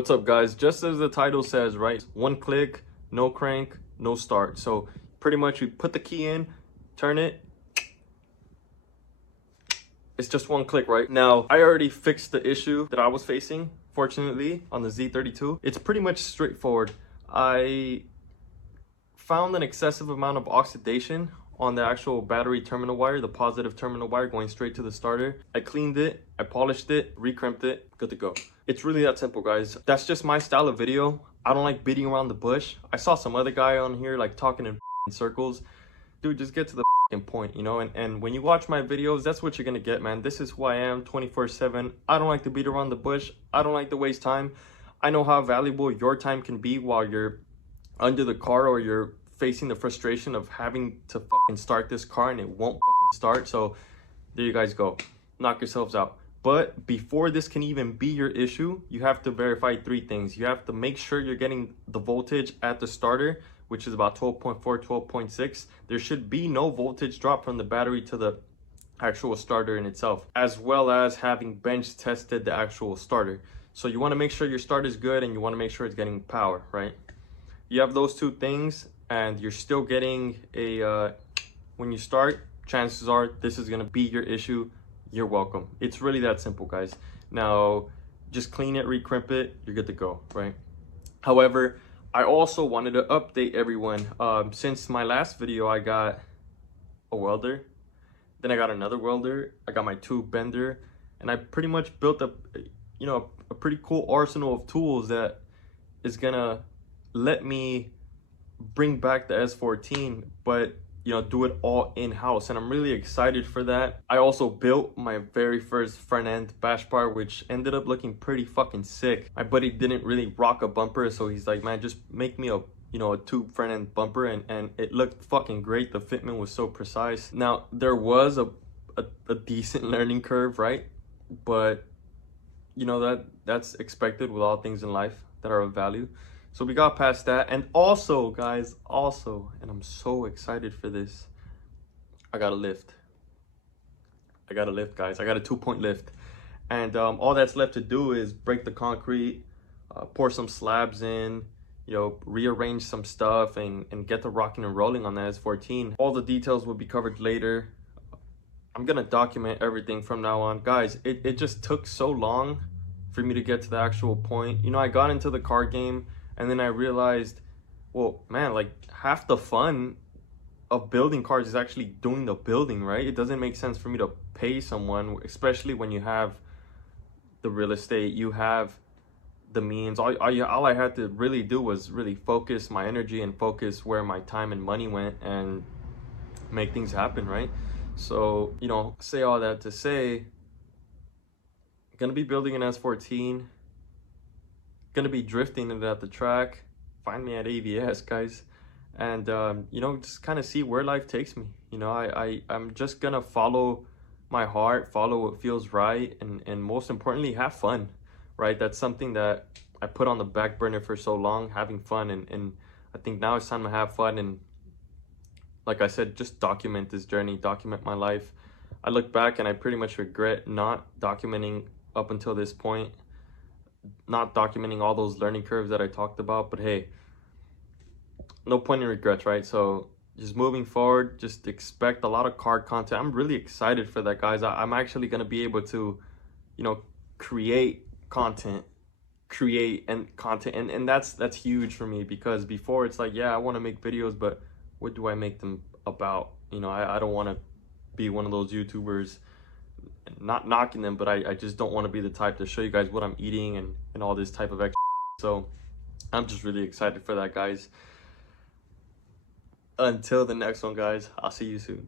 What's up, guys? Just as the title says, right? One click, no crank, no start. So pretty much we put the key in, turn it. It's just one click, right? Now, I already fixed the issue that I was facing, fortunately, on the Z32. It's pretty much straightforward. I found an excessive amount of oxidation on the actual battery terminal wire, the positive terminal wire going straight to the starter. I cleaned it, I polished it, re-crimped it, good to go. It's really that simple, guys. That's just my style of video. I don't like beating around the bush. I saw some other guy on here like talking in circles. Dude, just get to the point, you know? And when you watch my videos, that's what you're gonna get, man. This is who I am 24/7. I don't like to beat around the bush. I don't like to waste time. I know how valuable your time can be while you're under the car or you're facing the frustration of having to fucking start this car and it won't fucking start. So there you guys go. Knock yourselves out. But before this can even be your issue, you have to verify three things. You have to make sure you're getting the voltage at the starter, which is about 12.4, 12.6. There should be no voltage drop from the battery to the actual starter in itself, as well as having bench tested the actual starter. So you want to make sure your starter is good and you want to make sure it's getting power, right? You have those two things and you're still getting a, when you start, chances are this is going to be your issue. You're welcome. It's really that simple, guys. Now, just clean it, re-crimp it, you're good to go, right? However, I also wanted to update everyone. Since my last video, I got a welder, then I got another welder, I got my tube bender, and I pretty much built a pretty cool arsenal of tools that is gonna let me bring back the S14, but do it all in-house, and I'm really excited for that. I also built my very first front end bash bar, which ended up looking pretty fucking sick. My buddy didn't really rock a bumper, so he's like, man, just make me a tube front end bumper, and it looked fucking great. The fitment was so precise. Now, there was a decent learning curve, right? But that's expected with all things in life that are of value. So we got past that. And also, guys, and I'm so excited for this, I got a lift. I got a lift, guys. I got a 2-point lift. And all that's left to do is break the concrete, pour some slabs in, rearrange some stuff and get the rocking and rolling on the S14. All the details will be covered later. I'm gonna document everything from now on. Guys, it just took so long for me to get to the actual point. I got into the car game and then I realized, well, man, like half the fun of building cars is actually doing the building, right? It doesn't make sense for me to pay someone, especially when you have the real estate, you have the means. All I had to really do was really focus my energy and focus where my time and money went and make things happen, right? So, say all that to say, gonna be building an S14, gonna be drifting it at the track. Find me at AVS, guys, and just kind of see where life takes me. I'm just gonna follow my heart, follow what feels right, and most importantly, have fun, right? That's something that I put on the back burner for so long, having fun, and I think now it's time to have fun. And like I said, just document this journey, document my life. I look back and I pretty much regret not documenting up until this point, not documenting all those learning curves that I talked about. But hey, no point in regrets, right? So just moving forward, just expect a lot of car content. I'm really excited for that, guys. I'm actually going to be able to create content, and that's huge for me, because before it's like, yeah, I want to make videos, but what do I make them about? I don't want to be one of those YouTubers, not knocking them, but I just don't want to be the type to show you guys what I'm eating and all this type of extra. So I'm just really excited for that, guys. Until the next one, guys, I'll see you soon.